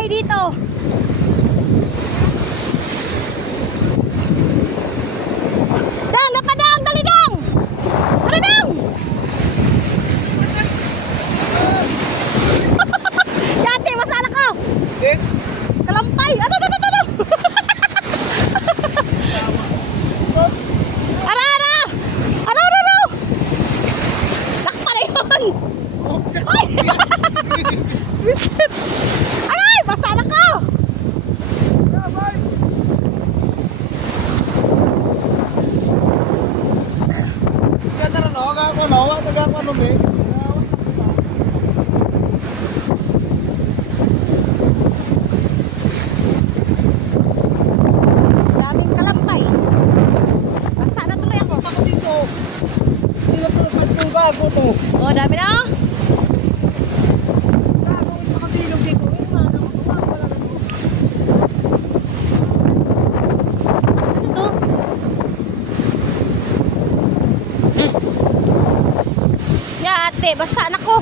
kalampay dito. Dang, napadang, dali dang. Ano dang? Yate, masala ko. Kalampay. Ato, ato, ato, ato. Ara, ara. Ara, ara, ara. Lakpa na yun. Ay! Bisit. Ay, masala ko. Daming kalampay. Basa na tuloy ako. Ako dito. Hindi na itong gago to. Oh, dami na. Gago, isa kabilog dito. Eh, mana ko. Wala na to. Ano to? Yate, basa na ko.